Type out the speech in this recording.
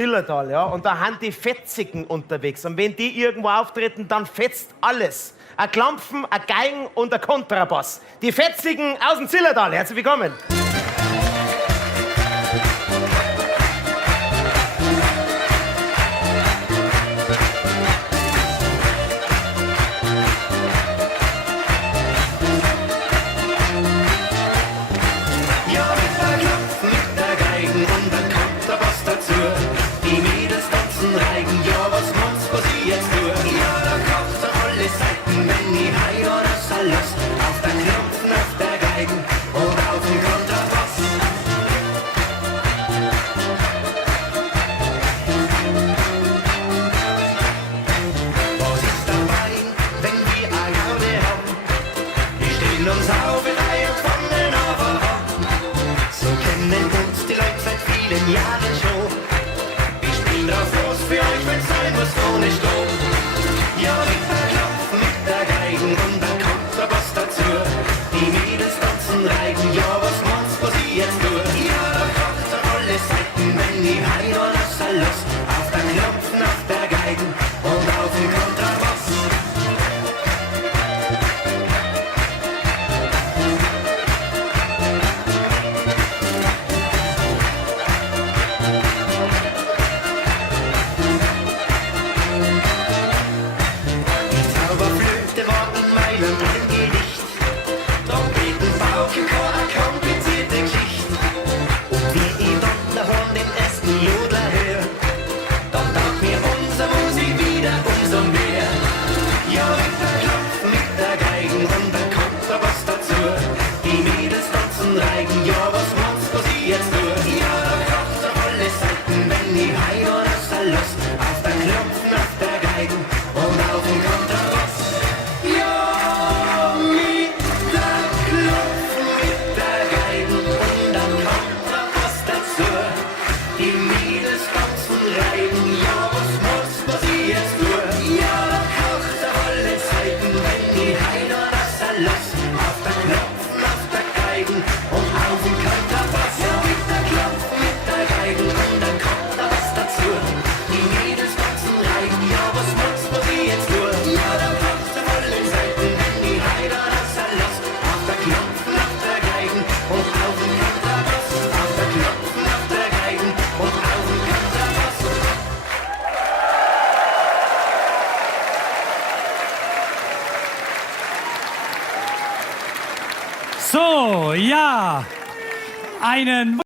Zillertal, ja, und da haben die Fetzigen unterwegs. Und wenn die irgendwo auftreten, dann fetzt alles. Ein Klampfen, ein Geigen und ein Kontrabass. Die Fetzigen aus dem Zillertal, herzlich willkommen. Auf der Knopfen, auf der Geigen und auf dem Kontrabass. Was ist dabei, wenn wir eine Gaudi haben? Wir stehen uns auf in Reihe von den Overhang. So kennen uns die Leute seit vielen Jahren schon. Wir spielen drauf los für euch, wenn's sein muss, ohne Strom. Ja, mit der Klopfen, mit der Geigen und der Kontrabass dazu. Die Mädels tanzen Reigen, ja, was meinst du, was ich jetzt tue? Ja, da kocht an alle Seiten, wenn ich heim oder Salos. Auf der Klopfen, auf der Geigen und auf dem Kontrabass. Die Zauberflöte war in Mailand ein Gedicht. Trompeten, Pauken, Chor, eine komplizierte Geschichte. Und wie ich dann daheim den ersten Jodler hör, dann taugt mir unsere Musik wieder umso mehr. Ja, mit der Klopfen, mit der Geigen und der Kontrabass dazu. Die Mädels tanzen Reigen, ja, was meinst du, was ich jetzt tue? Ja, da kocht auf alle Seiten, wenn ich heim oder Salos. Auf der Klopfen, auf der Geigen und auf dem Kontrabass. Ja, mit der Klopfen, mit der Geigen und der Kontrabass dazu. Die Mädels tanzen Reigen, ja, was meinst du, was ich jetzt tue? Ja, da kocht auf alle Seiten, wenn ich heim oder Salos. Auf der Klopfen, auf der Geigen und auf dem Kontrabass. Ja, mit der Klopfen, mit der Geigen und der Kontrabass dazu. Die Mädels tanzen Reigen, ja, was meinst du, was ich jetzt tue? Ja, da kocht auf alle Seiten, wenn ich heim oder Salos. Auf der Klopfen, auf der Geigen und auf dem Kontrabass. Auf der Klopfen, auf der Geigen und auf dem Kontrabass. So, ja, einen